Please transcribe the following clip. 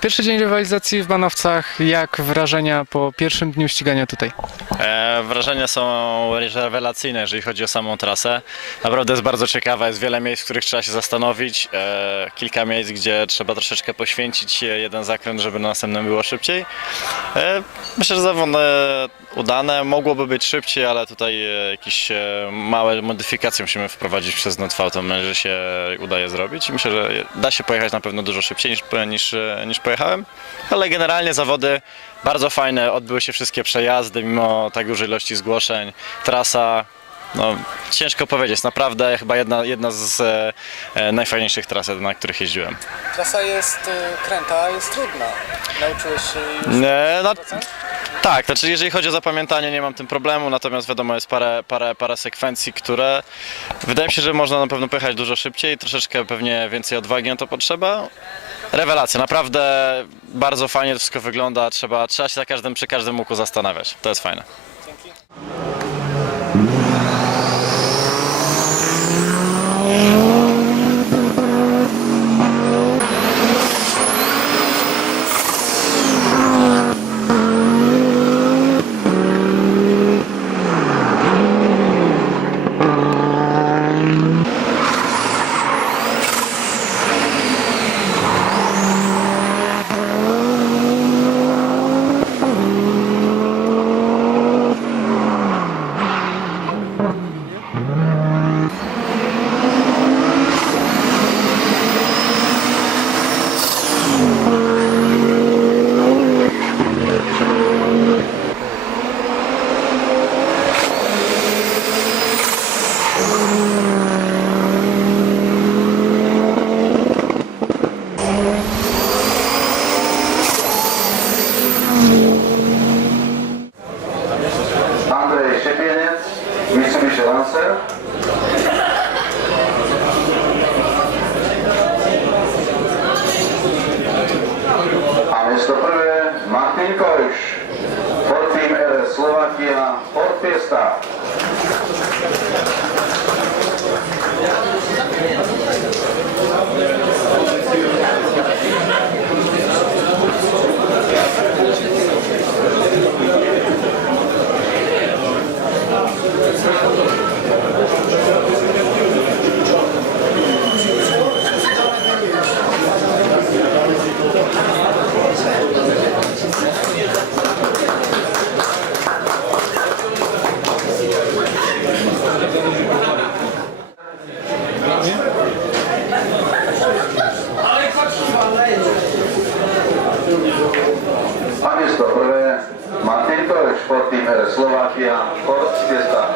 pierwszy dzień rywalizacji w Banowcach. Jak wrażenia po pierwszym dniu ścigania tutaj? E, wrażenia są rewelacyjne, jeżeli chodzi o samą trasę. Naprawdę jest bardzo ciekawa, jest wiele miejsc, w których trzeba się zastanowić. E, kilka miejsc, gdzie trzeba troszeczkę poświęcić jeden zakręt, żeby na następnym było szybciej. E, myślę, że zawody udane. Mogłoby być szybciej, ale tutaj e, jakieś e, małe modyfikacje musimy wprowadzić przez NotV, to że się udaje zrobić i myślę, że da się pojechać na pewno dużo szybciej niż, niż, e, niż pojechałem. Ale generalnie zawody bardzo fajne, odbyły się wszystkie przejazdy mimo tak dużej ilości zgłoszeń. Trasa, no ciężko powiedzieć, naprawdę chyba jedna, jedna z e, e, najfajniejszych tras, na których jeździłem. Trasa jest y, kręta, jest trudna. Nauczyłeś się już E, no, 100%? Tak, znaczy jeżeli chodzi o zapamiętanie nie mam tym problemu, natomiast wiadomo jest parę, parę, parę sekwencji, które wydaje mi się, że można na pewno pojechać dużo szybciej, troszeczkę pewnie więcej odwagi na to potrzeba. Rewelacja, naprawdę bardzo fajnie to wszystko wygląda, trzeba, trzeba się za każdym, przy każdym łuku zastanawiać, to jest fajne. Andrzej Siepieniec, vigilança. A miesto prvé Martin Koš, Fortým RS Slovakia, Forfiesta. podtým Slovakia, Ford Fiesta.